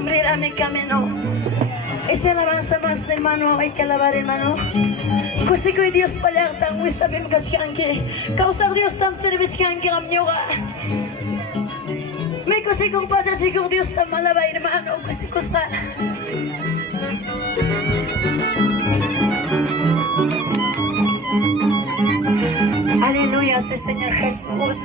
lumbrera mi camino. Esa alabanza más, hermano, hay que alabar, hermano. Kasi ko Dios palang tang wis tabi magkasyanki. Kausar Dios tam servisyanki ramnyoga. May kasi kong paja sigur Dios tam malabay, hermano. Kasi ko sa... Aleluya, sí, Señor Jesús.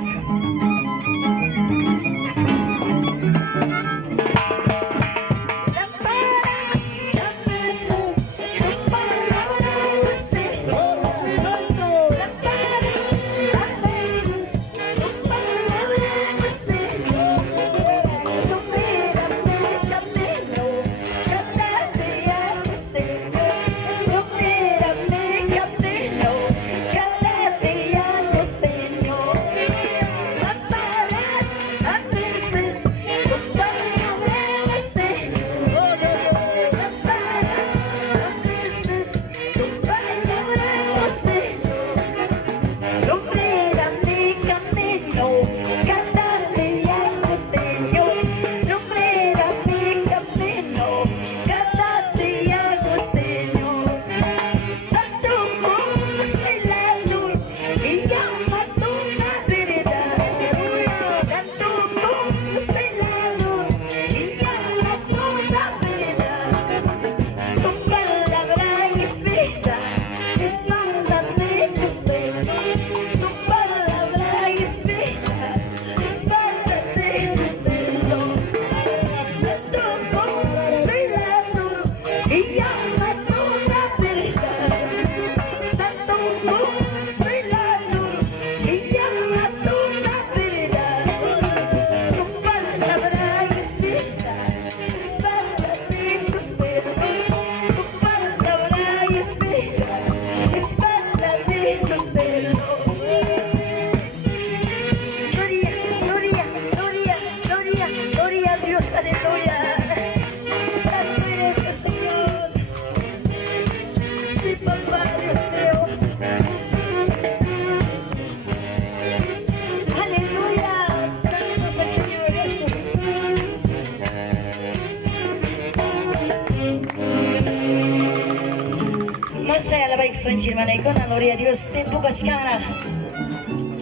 Franchi, hermana, y con la gloria a Dios, te tu cachcara.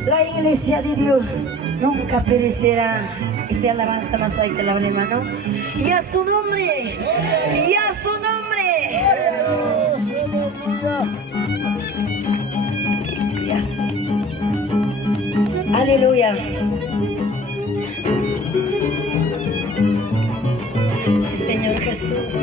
La iglesia de Dios nunca perecerá. Y se alabanza más ahí que la hermano. Y a su nombre, y a su nombre. Aleluya. Sí, Señor Jesús.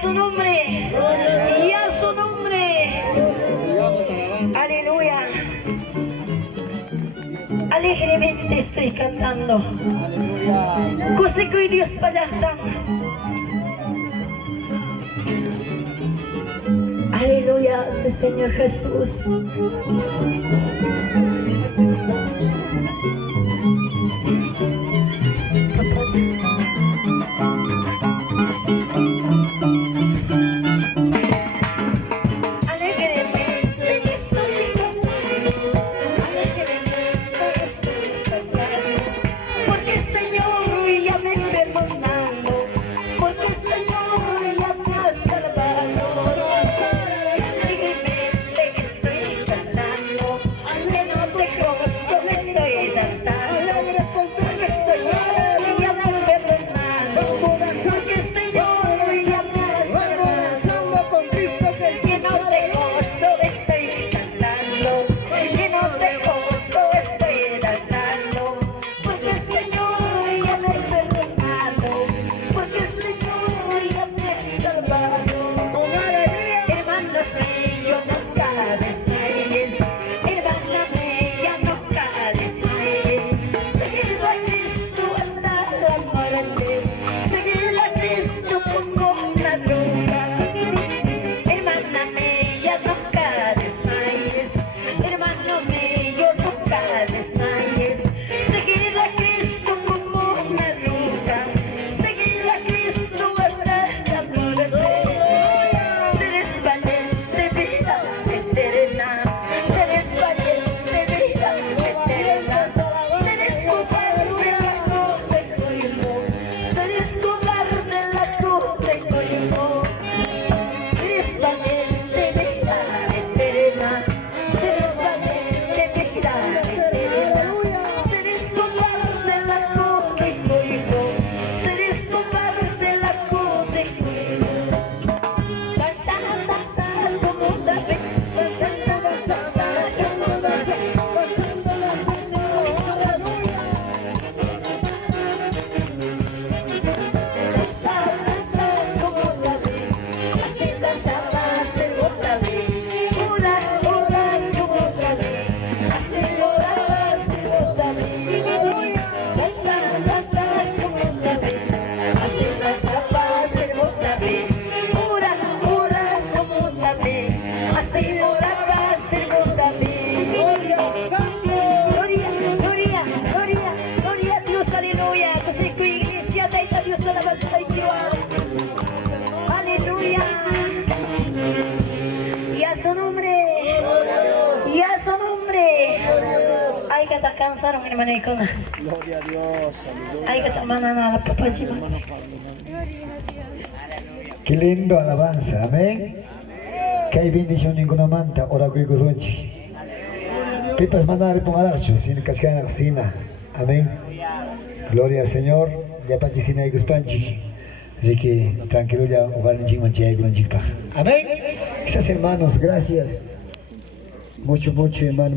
Su nombre, y a su nombre. Aleluya. Alegremente estoy cantando. Cosa que hoy Dios palahtan. Aleluya, sí, Señor Jesús. Ay, que te cansaron, hermano. Gloria a Dios. Aleluya. Ay, que te mandan a la papá, Hermano Pablo. Qué lindo alabanza, amén. Que hay bendición ninguna manta, ora que gozonchi. Pipas mandar pomaracho, sin cascana sina. Amén. Gloria al Señor. Ya pachisina y guspanchi. Ricky, tranquilo ya, hogar en chingmanchi y glonchipa. Amén. Esas hermanos, gracias. Mucho, hermano.